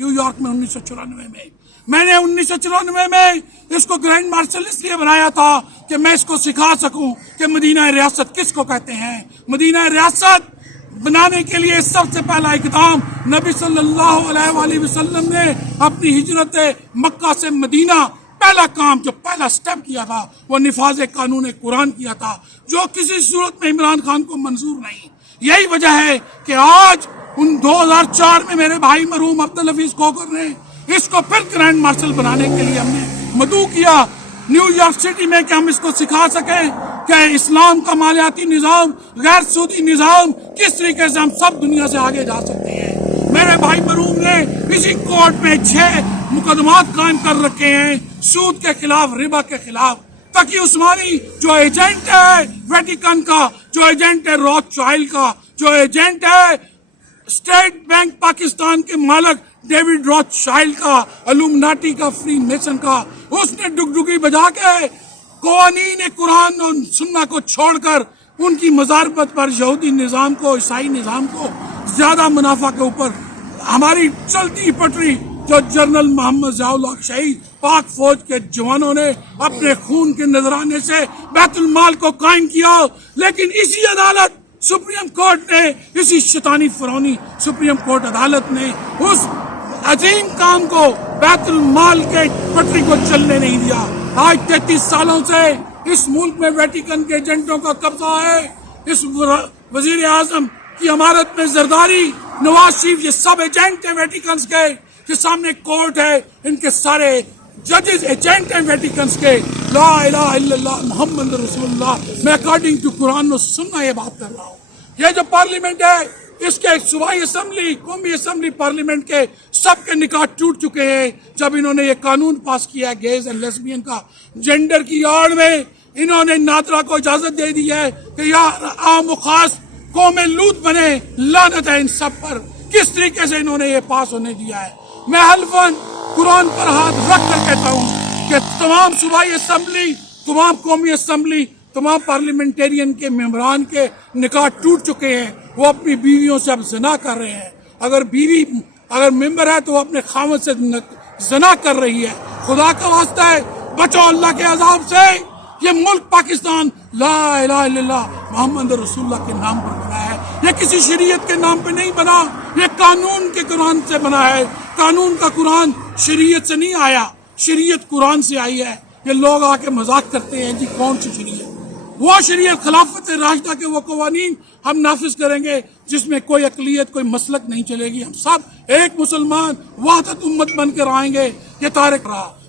New York میں 1994 میں نے 1994 میں اس کو گرینڈ مارشل اس لیے بنایا تھا کہ میں اس کو سکھا سکوں کہ مدینہ ریاست کس کو کہتے ہیں۔ مدینہ ریاست بنانے کے لیے سب سے پہلا اقدام نبی صلی اللہ علیہ وآلہ وسلم نے اپنی ہجرت مکہ سے مدینہ پہلا کام جو پہلا سٹیپ کیا تھا وہ نفاذ قانون قرآن کیا تھا، جو کسی صورت میں عمران خان کو منظور نہیں۔ یہی وجہ ہے کہ آج 2004 میں میرے بھائی مرحوم عبدالحفیظ کھوکھر نے اس کو پھر گرینڈ مارشل بنانے کے لیے ہم نے مدعو کیا نیو یارک سٹی میں کہ ہم اس کو سکھا سکیں کہ اسلام کا مالیاتی نظام، غیر سودی نظام کس طریقے سے ہم سب دنیا سے آگے جا سکتے ہیں۔ میرے بھائی مرحوم نے اسی کورٹ میں 6 مقدمات قائم کر رکھے ہیں سود کے خلاف، ربا کے خلاف۔ تقی عثمانی جو ایجنٹ ہے ویٹیکن کا، جو ایجنٹ ہے روتھ شائلڈ کا، جو ایجنٹ ہے اسٹیٹ بینک پاکستان کے مالک ڈیوڈ روتھ شائلڈ کا، الومناٹی کا، فری میسن کا، اس نے ڈگڈگی بجا کے قوانین قرآن اور سنہ کو چھوڑ کر ان کی مزاربت پر یہودی نظام کو، عیسائی نظام کو زیادہ منافع کے اوپر ہماری چلتی پٹری جو جنرل محمد ضیاء الحق شہید پاک فوج کے جوانوں نے اپنے خون کے نذرانے سے بیت المال کو قائم کیا، لیکن اسی عدالت سپریم کورٹ نے، اسی شیطانی فرعونی سپریم کورٹ عدالت نے اس عظیم کام کو، بیت المال کے پٹری کو چلنے نہیں دیا۔ آج 33 سالوں سے اس ملک میں ویٹیکن کے ایجنٹوں کا قبضہ ہے۔ اس وزیر اعظم کی عمارت میں زرداری، نواز شریف، یہ سب ایجنٹ ہیں ویٹیکنز کے، کے سامنے کورٹ ہے، ان کے سارے ججز ایجنٹ ہیں ویٹیکنز کے۔ لا الہ الا اللہ محمد رسول اللہ، میں اکارڈنگ ٹو قرآن و سنہ یہ بات کر رہا ہوں۔ یہ جو پارلیمنٹ ہے، اس کے صوبائی اسمبلی، قومی اسمبلی پارلیمنٹ کے سب کے نکاح ٹوٹ چکے ہیں جب انہوں نے یہ قانون پاس کیا ہے گیز اینڈ لیسبین کا۔ جینڈر کی آڑ میں انہوں نے نادرا کو اجازت دے دی ہے کہ یار عام و خاص قوم لوط بنے۔ لعنت ہے ان سب پر، کس طریقے سے انہوں نے یہ پاس ہونے دیا ہے۔ میں حلفاً قرآن پر ہاتھ رکھ کر کہتا ہوں کہ تمام صوبائی اسمبلی، تمام قومی اسمبلی، تمام پارلیمنٹیرین کے ممبران کے نکاح ٹوٹ چکے ہیں۔ وہ اپنی بیویوں سے اب زنا کر رہے ہیں۔ اگر ممبر ہے تو وہ اپنے خاوند سے زنا کر رہی ہے۔ خدا کا واسطہ ہے، بچو اللہ کے عذاب سے۔ یہ ملک پاکستان لا الہ الا اللہ محمد رسول اللہ کے نام پر بنا ہے، یہ کسی شریعت کے نام پہ نہیں بنا، یہ قانون کے قرآن سے بنا ہے۔ قانون کا قرآن شریعت سے نہیں آیا، شریعت قرآن سے آئی ہے۔ یہ لوگ آ کے مذاق کرتے ہیں جی کون سی شریعت؟ وہ شریعت خلافت راشدہ کے وہ قوانین ہم نافذ کریں گے جس میں کوئی اقلیت، کوئی مسلک نہیں چلے گی۔ ہم سب ایک مسلمان وحدت امت بن کر آئیں گے۔ یہ طارق رہا